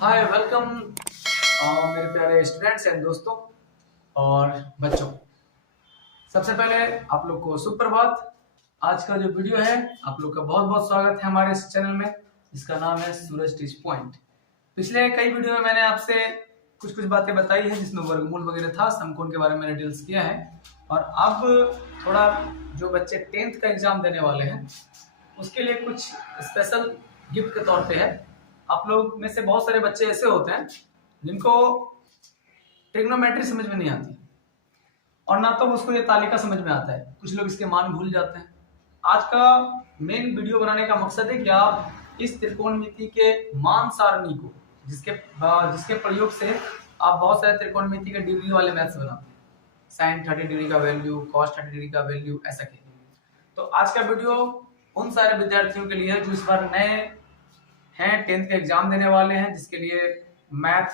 Hi welcome मेरे प्यारे students and दोस्तों और बच्चों। सबसे पहले आप लोग को सुप्रभात। आज का जो वीडियो है आप लोग का बहुत बहुत स्वागत है हमारे इस चैनल में जिसका नाम है सूरज टीच पॉइंट। पिछले कई वीडियो में मैंने आपसे कुछ कुछ बातें बताई है जिसमें वर्गमूल वगैरह था, समकोण के बारे में डिटेल्स किया है। और अब थोड़ा जो बच्चे 10th का एग्जाम देने वाले हैं उसके लिए कुछ स्पेशल गिफ्ट के तौर पे है। आप लोग में से बहुत सारे बच्चे ऐसे होते हैं जिनको ट्रिग्नोमेट्री समझ में नहीं आती और ना तो उसको ये तालिका समझ में आता है, कुछ लोग इसके मान भूल जाते हैं। आज का मेन वीडियो बनाने का मकसद है कि आप इस त्रिकोणमिति के मान सारणी को जिसके प्रयोग से आप बहुत सारे त्रिकोणमिति के डिग्री वाले मैथ्स बनाते हैं, साइन 30 डिग्री का वैल्यू, कॉस 30 डिग्री का वैल्यू, ऐसा कहेंगे। तो आज का वीडियो उन सारे विद्यार्थियों के लिए है जो इस बार नए हैं, 10th का एग्जाम देने वाले हैं, जिसके लिए मैथ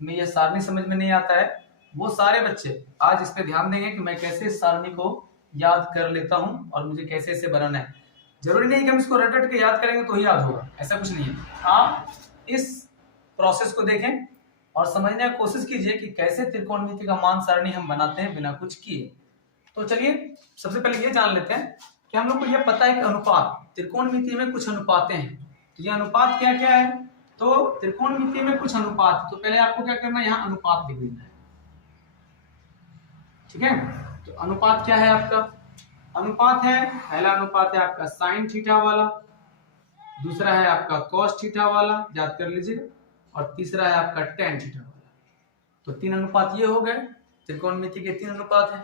में ये सारणी समझ में नहीं आता है। वो सारे बच्चे आज इस पे ध्यान देंगे कि मैं कैसे इस सारणी को याद कर लेता हूं और मुझे कैसे इसे बनाना है। जरूरी नहीं कि हम इसको रट रट के याद करेंगे तो ही याद होगा, ऐसा कुछ नहीं है। आप इस प्रोसेस को देखें और समझने की कोशिश कीजिए कि कैसे त्रिकोणमिति का मान सारणी हम बनाते हैं बिना कुछ किए। तो चलिए सबसे पहले ये जान लेते हैं कि हम लोग को यह पता है कि अनुपात, त्रिकोणमिति में कुछ अनुपातें हैं। तो ये अनुपात क्या क्या है? तो त्रिकोणमिति में कुछ अनुपात, तो पहले आपको क्या करना है, यहाँ अनुपात लिख देना है। ठीक है, तो अनुपात क्या है आपका? अनुपात है, पहला अनुपात है आपका साइन थीटा वाला, दूसरा है आपका कॉस थीटा वाला, याद कर लीजिए, और तीसरा है आपका टेन थीटा वाला। तो तीन अनुपात ये हो गए, त्रिकोणमिति के तीन अनुपात हैं।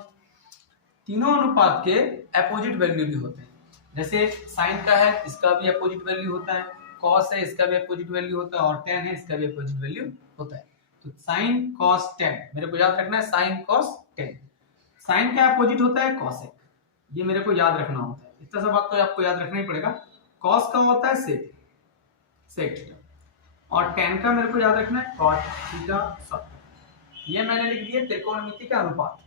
तीनों अनुपात के अपोजिट वैल्यू भी होते हैं। जैसे साइन का है, इसका भी अपोजिट वैल्यू होता है, कॉस है, इसका भी अपोजिट वैल्यू होता है, और टेन है, इसका भी अपोजिट वैल्यू होता है। तो साइन कॉस टेन मेरे को याद रखना है, साइन कॉस टेन। साइन का अपोजिट होता है कॉसेक, ये मेरे को याद रखना होता है। इतना सा बात तो आपको याद रखना ही पड़ेगा। कॉस का होता है सेक, सेक थीटा, और टेन का मेरे को याद रखना है कॉट थीटा सब। ये मैंने लिख दिया त्रिकोणमिति का अनुपात,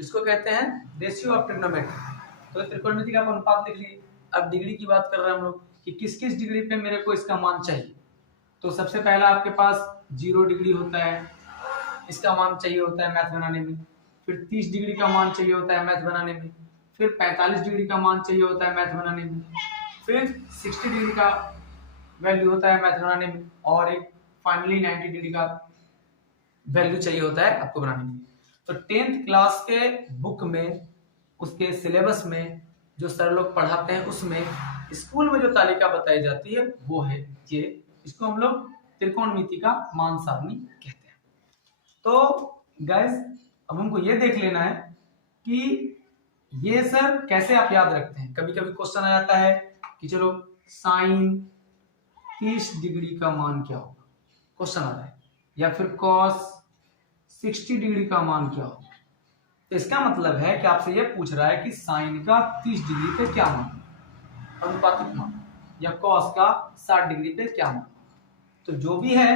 इसको कहते हैं रेशियो ऑफ ट्रिग्नोमेट्री। तो त्रिकोणमिति का अनुपात लिख लिए। अब डिग्री की बात कर रहे हैं हम लोग कि किस किस डिग्री पे मेरे को इसका मान चाहिए। तो सबसे पहला आपके पास 0 डिग्री होता है, इसका मान चाहिए होता है मैथ बनाने में। फिर 30 डिग्री का मान चाहिए होता है मैथ बनाने में। फिर 45 डिग्री का मान चाहिए होता है मैथ बनाने में। फिर 60 डिग्री का वैल्यू होता है मैथ बनाने में, और एक फाइनली 90 डिग्री का वैल्यू चाहिए होता है आपको बनाने में। तो 10th क्लास के बुक में, उसके सिलेबस में जो सर लोग पढ़ाते हैं उसमें स्कूल में जो तालिका बताई जाती है वो है ये, इसको हम लोग त्रिकोणमिति का मान सारणी कहते हैं। तो गाइस अब हमको ये देख लेना है कि ये सर कैसे आप याद रखते हैं। कभी कभी क्वेश्चन आ जाता है कि चलो साइन 30 डिग्री का मान क्या होगा, क्वेश्चन आ रहा है, या फिर कॉस 60 डिग्री का मान क्या होगा। तो इसका मतलब है कि आपसे ये पूछ रहा है कि साइन का 30 डिग्री पे क्या मान, अनुपातिक मान, या कॉस का 60 डिग्री पे क्या मान। तो जो भी है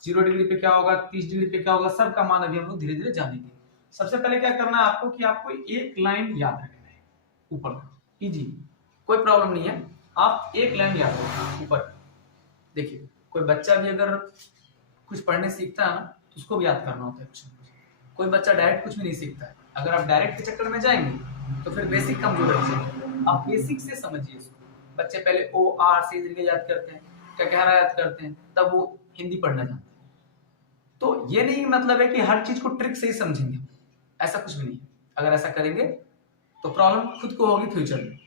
0 डिग्री पे क्या होगा, 30 डिग्री पे क्या होगा, सबका मान अभी हम लोग धीरे धीरे जानेंगे। सबसे पहले क्या करना है आपको कि आपको एक लाइन याद रखना है ऊपर का, इजी, कोई प्रॉब्लम नहीं है। आप एक लाइन याद रखना ऊपर। देखिए कोई बच्चा भी अगर कुछ पढ़ने सीखता है ना तो उसको भी याद करना होता है कुछ। कोई बच्चा डायरेक्ट कुछ भी नहीं सीखता है, अगर आप डायरेक्ट के चक्कर में जाएंगे तो फिर बेसिक कमजोर रह जाएंगे। आप बेसिक से समझिए इसको। बच्चे पहले ओ आर से दीर्घ याद करते हैं, क्या कह रहा याद करते हैं, तब वो हिंदी पढ़ना जानते हैं। तो ये नहीं मतलब है कि हर चीज को ट्रिक से ही समझेंगे, ऐसा कुछ भी नहीं है। अगर ऐसा करेंगे तो प्रॉब्लम खुद को होगी फ्यूचर में।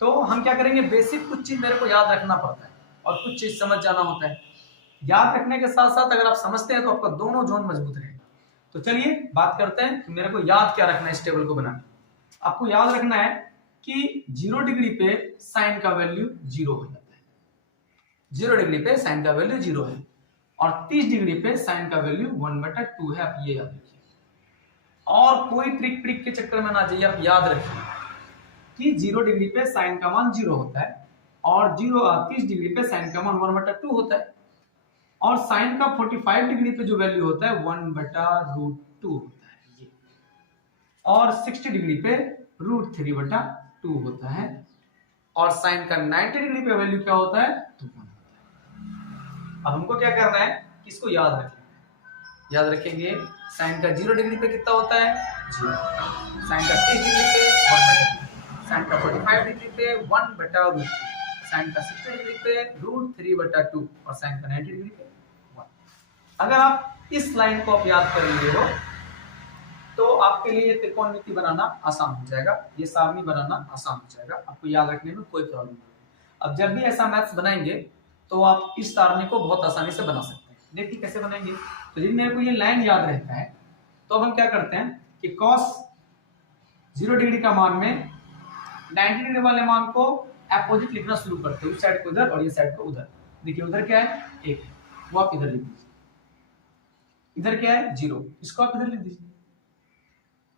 तो हम क्या करेंगे, बेसिक कुछ चीज मेरे को याद रखना पड़ता है और कुछ चीज समझ जाना होता है। याद रखने के साथ साथ अगर आप समझते हैं तो आपका दोनों जोन मजबूत रहेगा। तो चलिए बात करते हैं कि मेरे को याद क्या रखना है इस टेबल को बनाने। आपको याद रखना है कि 0 डिग्री पे साइन का वैल्यू 0 हो जाता है, 0 डिग्री पे साइन का वैल्यू 0 है, और 30 डिग्री पे साइन का वैल्यू 1/2 है। आप ये याद रखिए और कोई ट्रिक ट्रिक के चक्कर में ना जाइए। आप याद रखिए कि 0 डिग्री पे साइन का मान 0 होता है, और 30 डिग्री पे साइन का मान 1/2 होता है, और साइन का 45 डिग्री पे जो वैल्यू होता है 1/√2 होता है ये, और 60 डिग्री पे √3/2 होता है, और साइन का 90 डिग्री पे वैल्यू क्या होता है, 2 होता है। अब हमको क्या करना है कि इसको याद रखेंगे। याद रखेंगे साइन का 0 डिग्री पे कितना होता है 0, साइन का 30 डिग्री पे 1/2, साइन का 45 डिग्री पे 1/√2, साइन का 60 डिग्री पे √3/2 और साइन का 90 डिग्री पे 1। अगर आप इस लाइन को आप याद कर लिए हो तो आपके लिए ये त्रिकोणमिति बनाना आसान हो जाएगा, ये सारणी बनाना आसान हो जाएगा, आपको याद रखने में कोई प्रॉब्लम नहीं। अब जब भी ऐसा मैथ्स बनाएंगे तो आप इस सारणी को बहुत आसानी से बना सकते हैं। देखिए कैसे बनाएंगे। तो यदि मेरे को ये लाइन याद रहता है तो अब हम क्या करते हैं कि cos 0 डिग्री का मान में 90 डिग्री वाले मान को अपोजिट लिखना शुरू करते हैं, उस साइड को उधर और ये साइड को उधर। देखिए उधर क्या है 1, वो आप इधर लिख दीजिए, इधर क्या है 0, इसको आप इधर लिख दीजिए,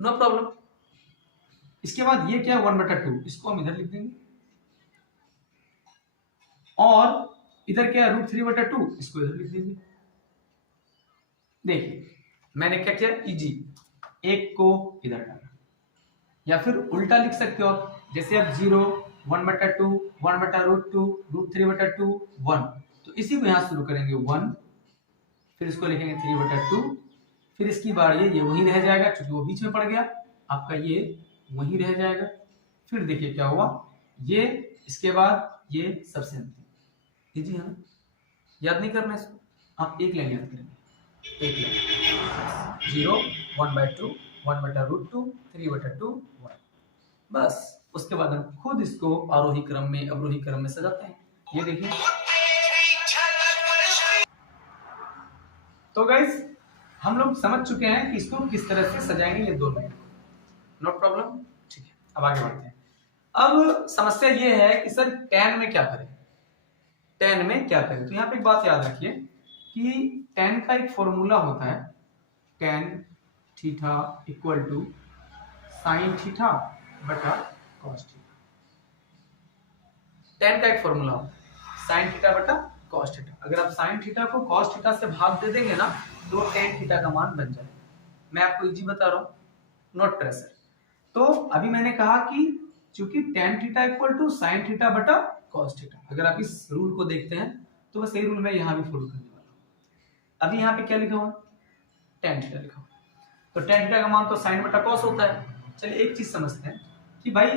नो प्रॉब्लम। इसके बाद ये क्या है 1/2, इसको हम इधर लिख देंगे, और इधर क्या है √3/2, इसको इधर लिख देंगे। देखिए मैंने क्या किया, इजी, एक को इधर डाला, या फिर उल्टा लिख सकते हो आप, जैसे आप 0, 1/2, 1/√2, √3/2, 1, तो इसी को यहां शुरू करेंगे 1, फिर इसको लिखेंगे 3/2, फिर इसकी बारी है, ये वहीं रह जाएगा क्योंकि वो बीच में पड़ गया, आपका ये वहीं रह जाएगा। फिर देखिए क्या हुआ, ये इसके बाद ये सबसे अंतिम। इजी है ना, याद नहीं करना इसको, आप एक लाइन याद करेंगे, एक लाइन 0, 1/2, 1/√2, 3/2, 1, बस। उसके बाद हम खुद इसको आरोही क्रम में अवरोही क्रम में सजाते हैं। ये देखिए, तो गाइस हम लोग समझ चुके हैं कि इसको किस तरह से सजाएंगे ये दो लाइन, नो प्रॉब्लम। ठीक है, अब आगे बढ़ते हैं। अब समस्या ये है कि सर tan में क्या करें, tan में क्या करें। तो यहाँ पे एक बात याद रखिए कि tan का एक फॉर्मूला होता है, tan theta equal to sine theta बटा cos थीटा। tan का एक फॉर्मूला होता है साइन थीटा बटा cos थीटा। अगर आप साइन थीटा को cos थीटा से भाग दे देंगे ना तो tan थीटा का मान बन जाएगा। मैं आपको इजी बता रहा हूँ, नोट प्रेशर। तो अभी मैंने कहा कि चूंकि tan theta equal to sine theta बटा cos थीटा, अगर आप इस रूल को देखते हैं तो बस यही रूल मैं यहाँ भी फॉलो करने वाला हूँ। अभी यहाँ पे क्या लिखा हुआ है, tan थीटा लिखा हुआ है, तो tan थीटा का मान तो साइन बटा cos होता है। चलिए एक चीज समझते हैं कि भाई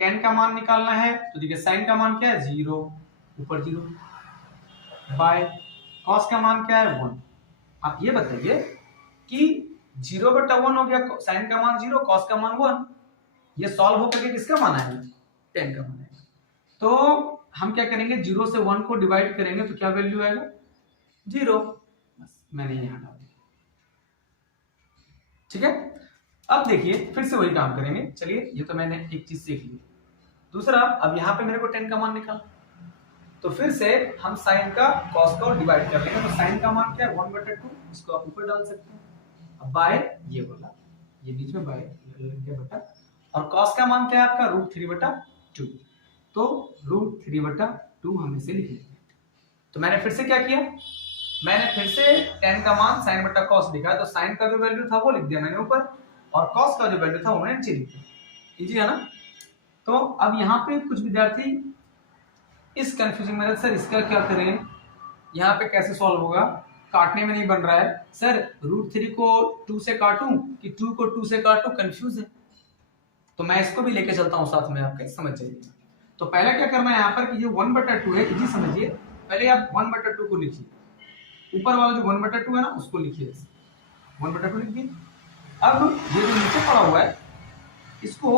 tan का मान निकालना है तो देखिए साइन का मान क्या है 0, ऊपर 0, बाय cos का मान क्या है 1। आप ये बताइए कि 0/1 हो गया, साइन का मान 0, cos का मान 1, ये सॉल्व होकर के किसका मान आएगा, tan का मान आएगा। तो हम क्या करेंगे, 0 से 1 को डिवाइड करेंगे तो क्या वैल्यू आएगा 0, बस मैंने यहां डाल दिया। ठीक है, अब देखिए फिर से वही काम करेंगे। चलिए ये तो मैंने एक चीज सीख ली। दूसरा, अब यहाँ पे मेरे को tan का मान निकालना, तो फिर से हम साइन का cos का डिवाइड कर लेंगे। तो साइन का मान क्या है 1/2, इसको आप ऊपर डाल सकते हैं, अब बाय ये बोला, ये बीच में बाय बटा, और cos का मान क्या है आपका √3/2, तो √3/2 हम इसे लिख लेंगे। तो मैंने फिर से क्या किया, मैंने फिर से tan का मान sin बटा cos लिखा, तो sin का जो वैल्यू था वो लिख दिया मैंने ऊपर, और cos का जो वैल्यू था वो मैंने नीचे लिख दिया। इजी है ना। तो अब यहाँ पे कुछ विद्यार्थी इस कंफ्यूजिंग मेथड, सर इसका क्या करें, यहाँ पे कैसे सॉल्व होगा, काटने में नहीं बन रहा है सर, √3 को 2 से काटूं कि 2 को 2 से काटूं, कंफ्यूज है। तो मैं इसको भी लेके चलता हूँ साथ में, आपके समझ जाइए। तो पहले क्या करना है यहाँ पर कि जो 1/2 है, इजी समझिए, पहले आप 1/2 को लिखिए, ऊपर वाला जो 1/2 है ना उसको लिखिए, 1/2 लिख दिए। अब ये जो नीचे पड़ा हुआ है इसको,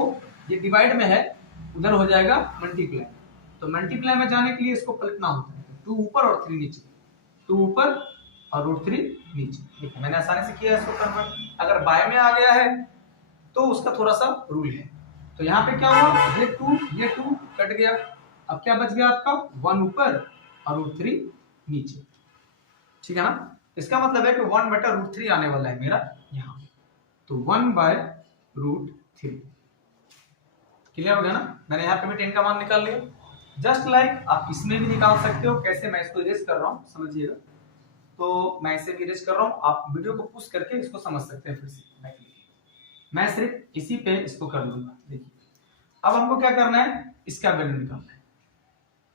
ये डिवाइड में है, उधर हो जाएगा मल्टीप्लाई, तो मल्टीप्लाई में जाने के लिए इसको पलटना होता है, 2 ऊपर और 3 नीचे, 2 ऊपर और √3 नीचे। देखिए मैंने आसानी से किया इसको कन्वर्ट। अगर बाय में आ गया है तो उसका थोड़ा सा रूल है। तो यहाँ पे क्या हुआ, ये 2 कट गया, अब क्या बच गया आपका 1 ऊपर और √3 नीचे। ठीक है ना, इसका मतलब है कि 1/√3 आने वाला है मेरा यहाँ, तो 1/√3। क्लियर हो गया ना। मैंने यहाँ पे भी tan का मान निकाल लिया। जस्ट लाइक आप इसमें भी निकाल सकते हो। कैसे, मैं इसको इरेज कर रहा हूँ समझिएगा, तो मैं इसे भी इरेज कर रहा हूँ, आप वीडियो को पुश करके इसको समझ सकते हैं। फिर से मैं सिर्फ इसी पे इसको कर लूंगा। देखिए अब हमको क्या करना है, इसका वैल्यू निकालना है,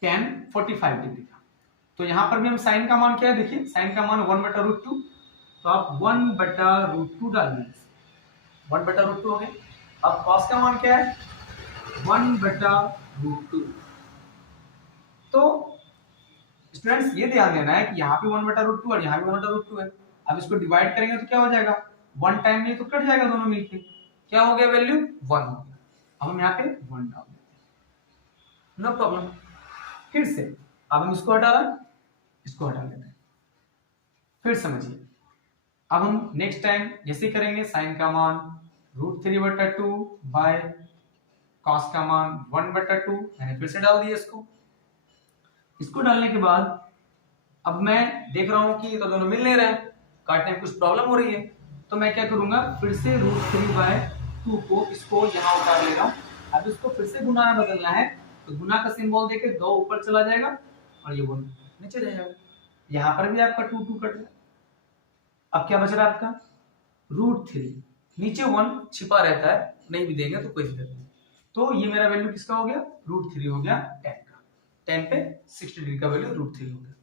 tan 45 डिग्री का, तो यहाँ पर भी हम साइन का मान क्या है, देखिए साइन का मान 1/√2, तो आप 1/√2 डाल दीजिए, 1/√2 हो गया। अब कॉस का मान क्या है, 1/√2। तो स्टूडेंट्स ये ध्यान देना है कि यहाँ पे 1/√2 और यहाँ भी 1/√2 है। अब इसको डिवाइड करेंगे तो क्या हो जाएगा, 1 टाइम में तो कट जाएगा दोनों मिलके, क्या हो गया वैल्यू 1 हो गया। अब हम यहाँ पे 1 डाल देते हैं, नो प्रॉब्लम। फिर से अब हम इसको हटा रहे, इसको हटा लेते हैं, फिर समझिए। अब हम नेक्स्ट टाइम जैसे करेंगे, साइन का मान √3/2 बाय कॉस का मान 1/2, मैंने फिर से डाल दिया इसको। इसको डालने के बाद अब मैं देख रहा हूं कि तो दोनों मिल नहीं रहे, काटने में कुछ प्रॉब्लम हो रही है, तो मैं क्या करूंगा, फिर से √3/2 को इसको यहाँ उतार ले रहा हूँ। अब इसको फिर से गुना में बदलना है, तो गुना का सिंबल देके 2 ऊपर चला जाएगा और ये 1 नीचे रह जाएगा। यहाँ पर भी आपका 2 कट गया। अब क्या बच रहा है आपका √3, नीचे 1 छिपा रहता है, नहीं भी देंगे तो कोई दिक्कत नहीं। तो ये मेरा वैल्यू किसका हो गया, √3 हो गया 10 का, 10 पे 60 डिग्री का वैल्यू √3 हो गया।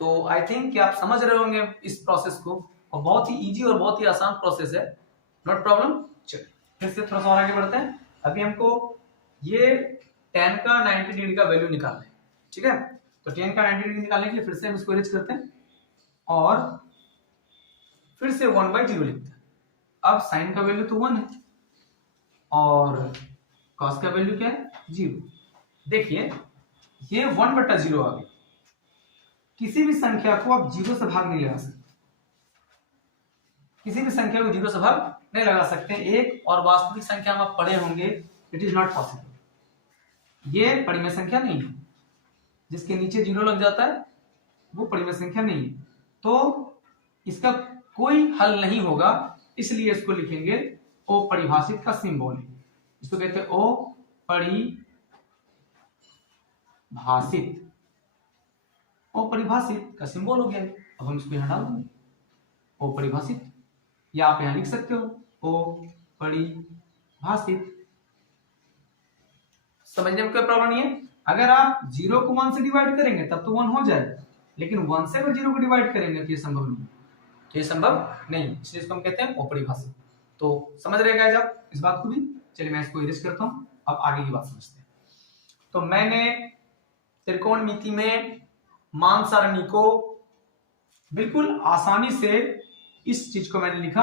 तो आई थिंक कि आप समझ रहे होंगे इस प्रोसेस को, और बहुत ही इजी और बहुत ही आसान प्रोसेस है, नॉट प्रॉब्लम। चलिए फिर से थोड़ा सा और आगे बढ़ते हैं। अभी हमको ये tan का 90 डिग्री का वैल्यू निकालना है, ठीक है। तो tan का 90 डिग्री निकालने के लिए फिर से हम इसको इरेज करते हैं और फिर से 1/0 लिखते हैं। अब साइन का वैल्यू तो 1 है और कॉस का वैल्यू क्या है 0। देखिए ये 1/0 आ गया। किसी भी संख्या को आप 0 से भाग नहीं लगा सकते, किसी भी संख्या को 0 से भाग नहीं लगा सकते। एक और वास्तविक संख्या में आप पढ़े होंगे, इट इज नॉट पॉसिबल। ये परिमेय संख्या नहीं है, जिसके नीचे 0 लग जाता है वो परिमेय संख्या नहीं है, तो इसका कोई हल नहीं होगा। इसलिए इसको लिखेंगे ओ परिभाषित का सिंबल है, इसको कहते हैं ओ परिभाषित। ओ परिभाषित का सिंबल हो गया। अब हम इसको यहां डाल देंगे ओ परिभाषित, या आप यहां लिख सकते हो ओ परिभाषित। समझने में कोई प्रॉब्लम नहीं है। अगर आप 0 को 1 से डिवाइड करेंगे तब तो 1 हो जाएगा, लेकिन 1 से अगर 0 को डिवाइड करेंगे तो ये संभव नहीं, तो ये संभव नहीं, इसलिए इसको हम कहते हैं अपरिभाषित। तो समझ रहे गाइस आप इस बात को भी। चलिए मैं इसको इरेज करता हूं, अब आगे की बात समझते हैं। तो मैंने त्रिकोणमिति में मान सारणी को बिल्कुल आसानी से इस चीज को मैंने लिखा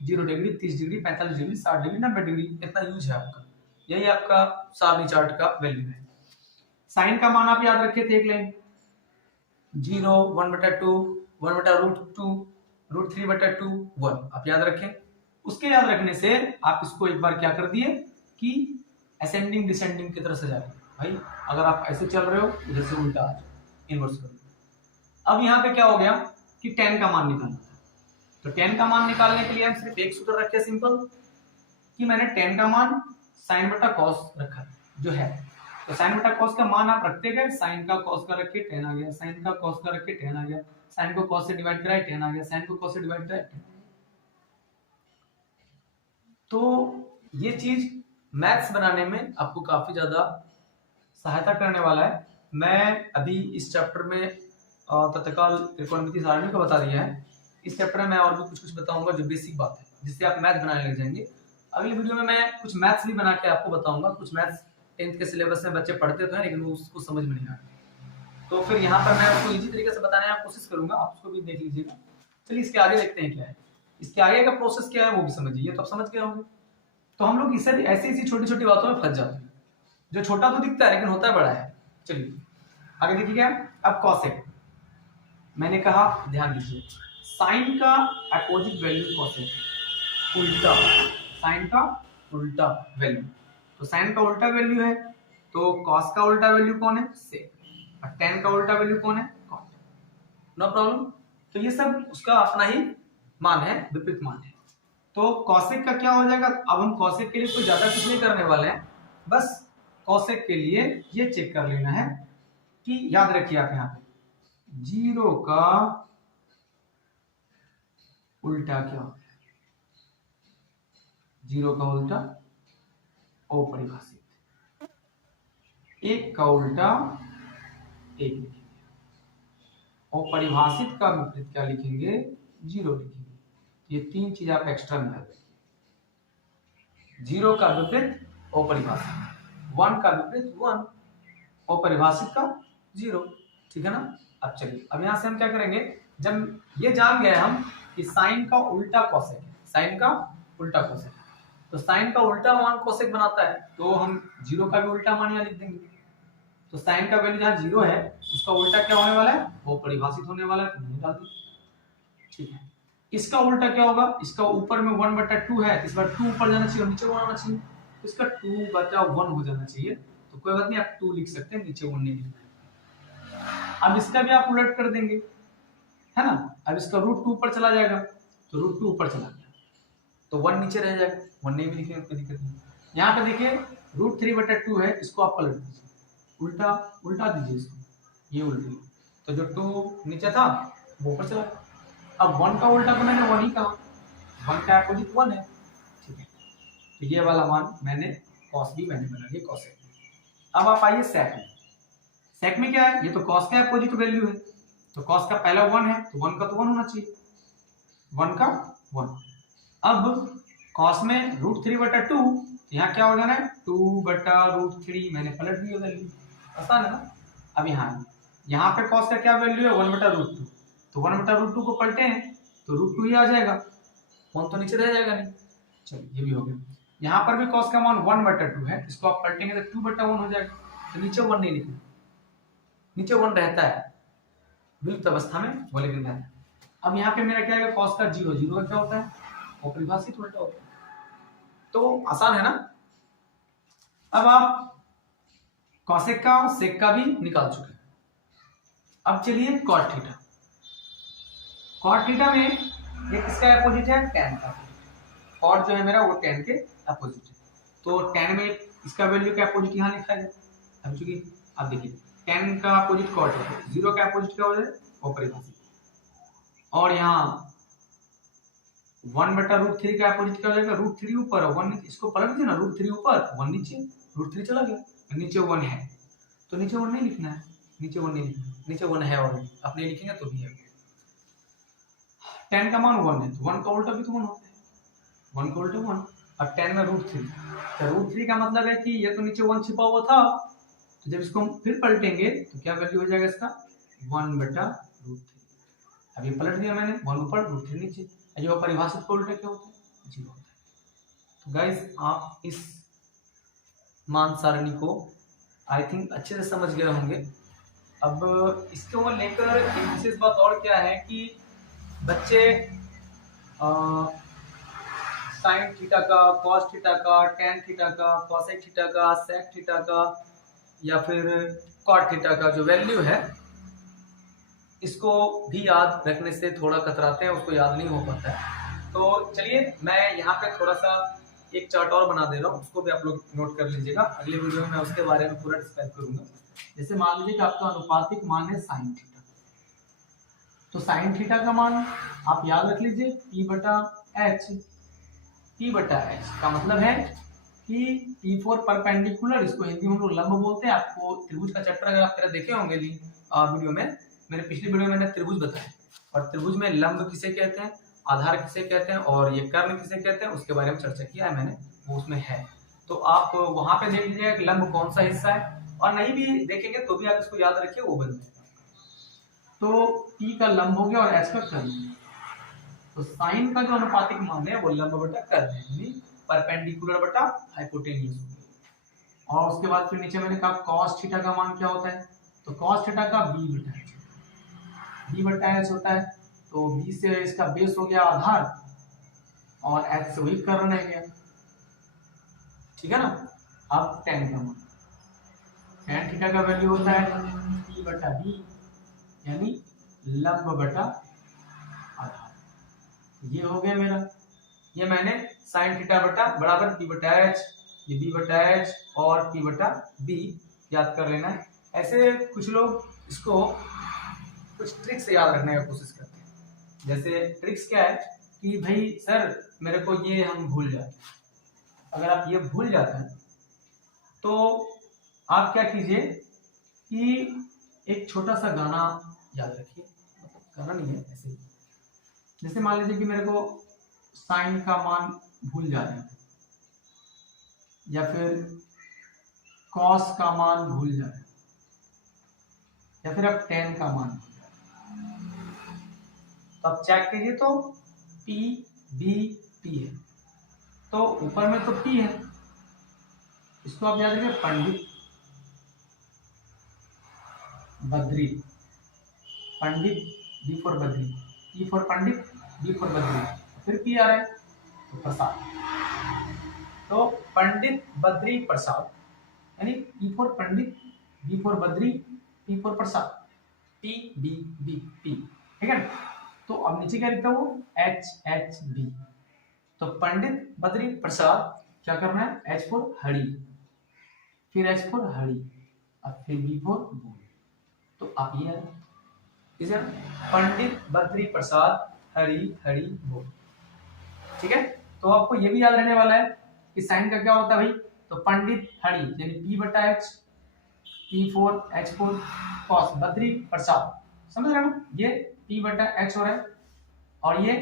0 degree, 30 degree, 45 degree, 60 degree, 90 degree, इतना यूज है आपका, यही आपका सारणी चार्ट का वैल्यू है। साइन का मान आप याद रखे थे, एक लाइन 0, 1/2, 1/√2, √3/2, 1 आप याद रखें। उसके याद रखने से आप इसको एक बार क्या कर दिए कि असेंडिंग डिसेंडिंग की तरफ से जाए। भाई अगर आप ऐसे चल रहे हो इधर से उल्टा आ जाओ, इनवर्स करो। अब यहाँ पे क्या हो गया कि tan का मान निकालना था, तो tan का मान निकालने के लिए हम सिर्फ एक सूत्र रखे सिंपल, कि मैंने tan का मान sin बटा cos रखा जो है। तो sin बटा cos का मान आप रखते गए, sin का cos का रखे tan आ गया, sin का cos का रखे tan आ गया, sin को cos से डिवाइड कराए tan आ गया, sin को cos से डिवाइड कराए tan। तो ये चीज मैथ्स बनाने में आपको काफी ज्यादा सहायता करने वाला है। मैं अभी इस चैप्टर में तत्काल त्रिकोणमिति सारणी को बता दिया है, इस चैप्टर में मैं और भी कुछ कुछ बताऊंगा जो बेसिक बात है, जिससे आप मैथ बनाने लग जाएंगे। अगली वीडियो में मैं कुछ मैथ्स भी बना के आपको बताऊंगा। कुछ मैथ्स 10th के सिलेबस में बच्चे पढ़ते तो हैं लेकिन उसको समझ में नहीं आता, तो फिर यहाँ पर मैं आपको इजी तरीके से बताने की कोशिश करूंगा, आप उसको भी देख लीजिएगा। चलिए इसके आगे देखते हैं क्या है, इसके आगे का प्रोसेस क्या है वो भी समझिए, तो आप समझ गए होंगे। तो हम लोग इसे ऐसी छोटी छोटी बातों में फंस जाते हैं, जो छोटा तो दिखता है लेकिन होता है बड़ा है। चलिए आगे देखिए क्या। अब कॉसेक मैंने कहा, ध्यान दीजिए, साइन का अपोजिट वैल्यू कॉसेक, उल्टा, साइन का उल्टा वैल्यू। तो साइन का उल्टा वैल्यू है तो कॉस का उल्टा वैल्यू कौन है, सेक, और tan का उल्टा वैल्यू कौन है, कॉट। No problem. तो ये सब उसका अपना ही मान है, विपरीत मान है। तो कॉसेक का क्या हो जाएगा, अब हम कॉसेक के लिए कोई ज्यादा कुछ नहीं करने वाले हैं, बस कॉसेक के लिए ये चेक कर लेना है कि याद रखिए आप यहाँ पे 0 का उल्टा क्या होता है, 0 का उल्टा अपरिभाषित, 1 का उल्टा 1। और परिभाषित का विपरीत क्या लिखेंगे, 0 लिखेंगे। ये 3 चीज आप एक्स्ट्रा में याद रखिए। 0 का विपरीत अपरिभाषित, 1 का विपरीत 1, अपरिभाषित का 0। ठीक है ना। अब चलिए, अब यहां से हम क्या करेंगे, जब ये जान गए हम कि साइन का उल्टा कोसेक है, साइन का उल्टा कोसेक, तो साइन का उल्टा मान कोसेक बनाता है, तो हम 0 का भी उल्टा मान यहाँ लिख देंगे। तो साइन का वैल्यू जहाँ 0 है उसका उल्टा क्या होने वाला है, वो परिभाषित होने वाला है, तो नहीं डाल दी। ठीक है, इसका उल्टा क्या होगा, इसका ऊपर में 1/2 है, इस बार 2 ऊपर जाना चाहिए, नीचे 1 आना चाहिए, तो इसका 2/1 हो जाना चाहिए। तो कोई बात नहीं, आप 2 लिख सकते हैं, नीचे 1 नहीं लिखना है। अब इसका भी आप उलट कर देंगे, है ना। अब इसका √2 ऊपर चला जाएगा, तो √2 ऊपर चला गया, तो 1 नीचे रह जाएगा, 1 नहीं भी लिखेंगे, कोई दिक्कत नहीं। यहाँ पे देखिए √3/2 है, इसको आप पलट दीजिए, उल्टा उल्टा दीजिए इसको, ये उल्टी, तो जो 2 नीचे था वो ऊपर चला गया। अब 1 का उल्टा तो मैंने 1 ही कहा, 1 का अपोजिट 1 है। ठीक है, तो ये वाला मान मैंने cos भी मैंने बना दिया cos a। अब आप आइए sec में। sec में क्या है, ये तो cos का अपोजिट वैल्यू है, तो cos का पहला 1 है, तो 1 का तो 1 होना चाहिए, 1 का 1। अब cos में √3/2, यहाँ क्या हो जाना है, 2/√3, मैंने पलट दिया वैल्यू, आसान है ना। अब यहाँ पे cos का क्या वैल्यू है, 1/√2, तो 1/√2 को पलटे हैं तो √2 ही आ जाएगा, 1 तो नीचे रह जाएगा नहीं। चलिए, ये भी हो गया। यहाँ पर भी cos का मान 1/2 है, इसको आप पलटेंगे तो 2/1 हो जाएगा, तो नीचे 1 नहीं लिखना, नीचे 1 रहता है विलुप्त अवस्था में, वो लेकिन रहता है। अब यहाँ पे मेरा क्या है, cos का 0, 0 का क्या होता है, अपरिभाषित उल्टा होता है, तो आसान है ना। अब आप cosec का sec का भी निकाल चुके हैं। अब चलिए cot थीटा। cot थीटा में ये किसका अपोजिट है, tan का। cot जो है मेरा वो tan के अपोजिट है, तो tan में इसका वैल्यू का अपोजिट यहाँ लिखा है। अब चूंकि आप देखिए tan का अपोजिट cot है, 0 का अपोजिट क्या हो जाए, अपरिभाषित, और यहाँ 1/√3 का अपोजिट क्या हो जाएगा, √3 ऊपर 1 नीचे, इसको पलट दीजिए ना, √3 ऊपर 1 नीचे, √3 चला गया, नीचे 1 है, तो नीचे 1 नहीं लिखना है, नीचे 1 नहीं लिखना, नीचे 1 है और आप नहीं लिखेंगे तो भी है। tan का मान 1 है, तो 1 का उल्टा भी तो 1 होता है, 1 का उल्टा 1। अब tan में √3, तो √3 का मतलब है कि ये तो नीचे 1 छिपा हुआ था, तो जब इसको हम फिर पलटेंगे तो क्या वैल्यू हो जाएगा इसका, 1/√3। अब ये पलट दिया मैंने, 1 ऊपर √3 नीचे, जो परिभाषित का उल्टा क्या होता है, 0 होता है। तो गाइस आप इस मान सारणी को आई थिंक अच्छे से समझ गए होंगे। अब इसको लेकर एक विशेष बात और क्या है कि बच्चे साइन थीटा का, कॉस थीटा का, टैन थीटा का, कॉसेक थीटा का, सेक थीटा का या फिर कॉट थीटा का जो वैल्यू है, इसको भी याद रखने से थोड़ा कतराते हैं, उसको याद नहीं हो पाता है। तो चलिए मैं यहाँ पे थोड़ा सा एक चार्ट और बना दे रहा हूँ, उसको भी आप लोग नोट कर लीजिएगा, अगले वीडियो में मैं उसके बारे में पूरा डिस्क्राइब करूंगा। जैसे मान लीजिए कि आपका अनुपातिक मान है साइन थीटा, तो साइन थीटा का मान आप याद रख लीजिए P/H। P/H का मतलब है कि P फॉर परपेंडिकुलर, इसको हिंदी में हम लोग लंब बोलते हैं। आपको त्रिभुज का चैप्टर अगर आप मेरा देखे होंगे वीडियो में, मेरे पिछली वीडियो में मैंने त्रिभुज बताया, और त्रिभुज में लंब किसे कहते हैं, आधार किसे कहते हैं और ये कर्ण किसे कहते हैं, उसके बारे में चर्चा किया है मैंने, वो उसमें है, तो आप वहां पे देख लीजिएगा कि लंब कौन सा हिस्सा है, और नहीं भी देखेंगे तो भी आप इसको याद रखिए, वो बन जाएगा। तो P का लंब हो गया और H का कर्ण, तो साइन का जो अनुपातिक मान है वो लंब बटा कर्ण है, यानी परपेंडिकुलर बटा हाइपोटेन्यूज। और उसके बाद फिर नीचे मैंने कहा cos थीटा का मान क्या होता है, तो cos थीटा का B/H होता है, तो B से इसका बेस हो गया आधार और H से वही कर्ण रह गया, ठीक है ना। अब tan का मान, tan थीटा का वैल्यू होता है P/B, यानी लंब बटा आधार। ये हो गया मेरा, ये मैंने साइन थीटा बटा बराबर P/H, ये B/H और P/B याद कर लेना है। ऐसे कुछ लोग इसको कुछ ट्रिक से याद रखने का कोशिश करते हैं, जैसे ट्रिक्स क्या है कि भाई सर मेरे को ये हम भूल जाते हैं, अगर आप ये भूल जाते हैं तो आप क्या कीजिए कि एक छोटा सा गाना याद रखिए, करना नहीं है, ऐसे ही। जैसे मान लीजिए कि मेरे को साइन का मान भूल जा रहे हैं, या फिर कॉस का मान भूल जा रहे हैं, या फिर अब टेन का मान भूल जा रहे हैं, तो अब चेक कीजिए तो पी बी पी है, तो ऊपर में तो पी है, इसको आप याद रखिए Pandit Badri, Pandit B for Badri, P for Pandit B for Badri, फिर पी आ रहा है तो प्रसाद, तो पंडित बद्री प्रसाद, यानी P for Pandit B for Badri P for Prasad, P B B P, ठीक है। तो अब नीचे क्या लिखता हूँ एच एच बी, तो पंडित बद्री प्रसाद क्या करना है, एच फॉर हरि, फिर एच फॉर हरि, अब फिर बी फॉर बोल, तो आप ये है पंडित बद्री प्रसाद हरि हरि बोल, ठीक है। तो आपको ये भी याद रहने वाला है कि साइन का क्या होता है भाई, तो पंडित हरि यानी पी बटा H, P for H for cos Badri Prasad, समझ रहे हो, ये पी बटा एच हो रहा है और ये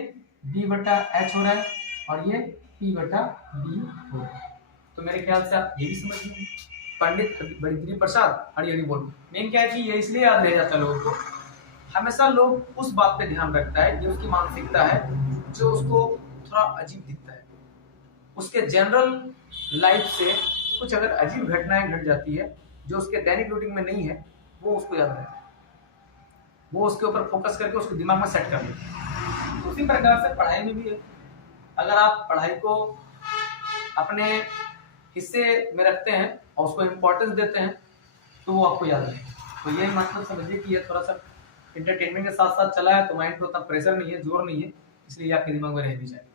बी बटा एच हो रहा है और ये पी बटा बी हो रहा है, तो मेरे ख्याल से आप ये भी समझ गए, पंडित बद्री प्रसाद हरि हरि बोल। मेन क्या है कि ये इसलिए याद रह जाता है लोगों को, हमेशा लोग उस बात पे ध्यान रखता है, ये उसकी मानसिकता है जो उसको थोड़ा अजीब दिखता है, उसके जनरल लाइफ से कुछ अगर अजीब घटनाएं घट जाती है जो उसके दैनिक रूटीन में नहीं है, वो उसको याद रहता है, वो उसके ऊपर फोकस करके उसको दिमाग में सेट कर लेता है। उसी प्रकार से पढ़ाई में भी है, अगर आप पढ़ाई को अपने हिस्से में रखते हैं और उसको इम्पोर्टेंस देते हैं तो वो आपको याद रहेगा। तो ये मतलब समझिए कि ये थोड़ा सा इंटरटेनमेंट के साथ साथ चला है, तो माइंड पे उतना प्रेशर नहीं है, जोर नहीं है, इसलिए आपके दिमाग में रह भी जाएगा।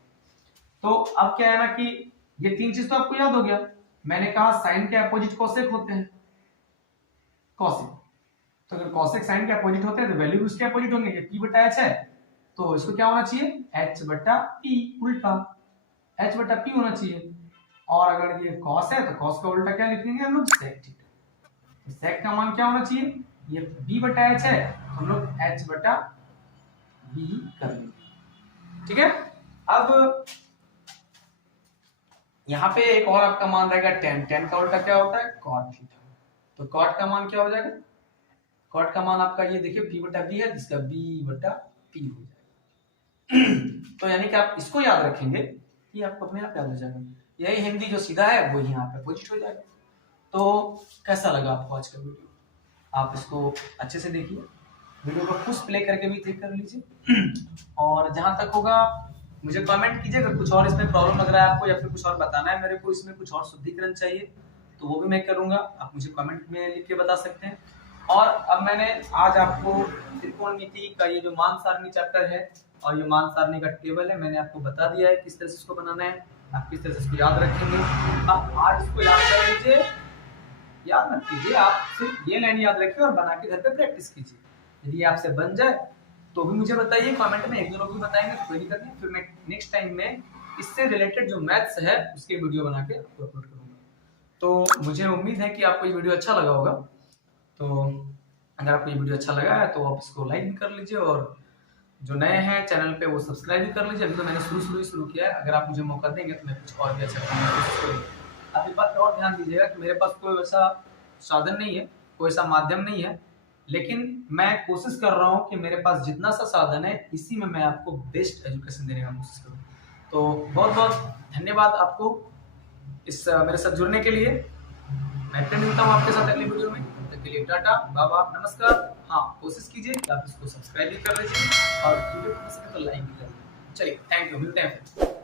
तो अब क्या है ना कि ये तीन चीज तो आपको याद हो गया। मैंने कहा साइन के अपोजिट कोसेक होते हैं, कॉसेक, तो अगर कॉसेक साइन के अपोजिट होते हैं तो वैल्यू उसके अपोजिट होंगे, कि पी बटा एच है तो इसको क्या होना चाहिए, एच बटा पी, उल्टा एच बटा पी होना चाहिए, और अगर ये कॉस है तो कॉस का उल्टा क्या लिखेंगे हम लोग, सेक थीटा। सेक का मान क्या होना चाहिए, ये बी बटा एच है तो हम लोग एच बटा बी कर लेंगे, ठीक है। अब यहाँ पे एक और आपका मान रहेगा टेन, टेन का उल्टा क्या होता है, कॉट थीटा, तो कॉट का मान क्या हो जाएगा, कॉट का मान आपका ये देखिए पी बटा बी है, जिसका बी बटा पी हो जाएगा। तो यानी कि आप इसको याद रखेंगे कि आपको अपने आप याद हो जाएगा, यही हिंदी जो सीधा है वो यहाँ पे अपोजिट हो जाएगा। तो कैसा लगा आपको आज का वीडियो, आप इसको अच्छे से देखिए, वीडियो को पुश प्ले करके भी क्लिक कर लीजिए, और जहां तक होगा मुझे कमेंट कीजिए अगर कुछ और इसमें प्रॉब्लम लग रहा है आपको, या फिर कुछ और बताना है मेरे को, इसमें कुछ और शुद्धिकरण चाहिए तो वो भी मैं करूंगा, आप मुझे कमेंट में लिख के बता सकते हैं। और अब मैंने आज आपको त्रिकोणमिति का ये जो मान सारणी चैप्टर है और ये मान सारणी का टेबल है, मैंने आपको बता दिया है किस तरह से इसको बनाना है, आप किस तरह से इसको याद रखेंगे। आप आज इसको याद कर लीजिए, याद मत कीजिए, आप सिर्फ ये लाइन याद रखिए और बना के घर पे प्रैक्टिस कीजिए। यदि आपसे बन जाए तो भी मुझे बताइए कमेंट में, एक दो लोग भी बताएंगे तो कोई दिक्कत नहीं, फिर मैं नेक्स्ट टाइम में इससे रिलेटेड जो मैथ्स है उसके वीडियो बना के आपको अपलोड करूंगा। तो मुझे उम्मीद है कि आपको ये वीडियो अच्छा लगा होगा, तो अगर आपको ये वीडियो अच्छा लगा है तो आप इसको लाइक भी कर लीजिए, और जो नए हैं चैनल पे वो सब्सक्राइब भी कर लीजिए। अभी तो मैंने शुरू किया है, अगर आप मुझे मौका देंगे तो मैं कुछ और भी अच्छा करूँगा। आप इस बात पर और ध्यान दीजिएगा कि मेरे पास कोई वैसा साधन नहीं है, कोई ऐसा माध्यम नहीं है, लेकिन मैं कोशिश कर रहा हूँ कि मेरे पास जितना सा साधन है इसी में मैं आपको बेस्ट एजुकेशन देने का कोशिश करूँ। तो बहुत बहुत धन्यवाद आपको इस मेरे साथ जुड़ने के लिए। मैं फिर मिलता हूँ आपके साथ अगली वीडियो में, तब तक के लिए टाटा बाबा नमस्कार। हाँ, कोशिश कीजिए कि आप इसको सब्सक्राइब भी कर लीजिए और वीडियो को पसंद है तो लाइक भी कर लीजिए। चलिए, थैंक यू, मिलते हैं फिर।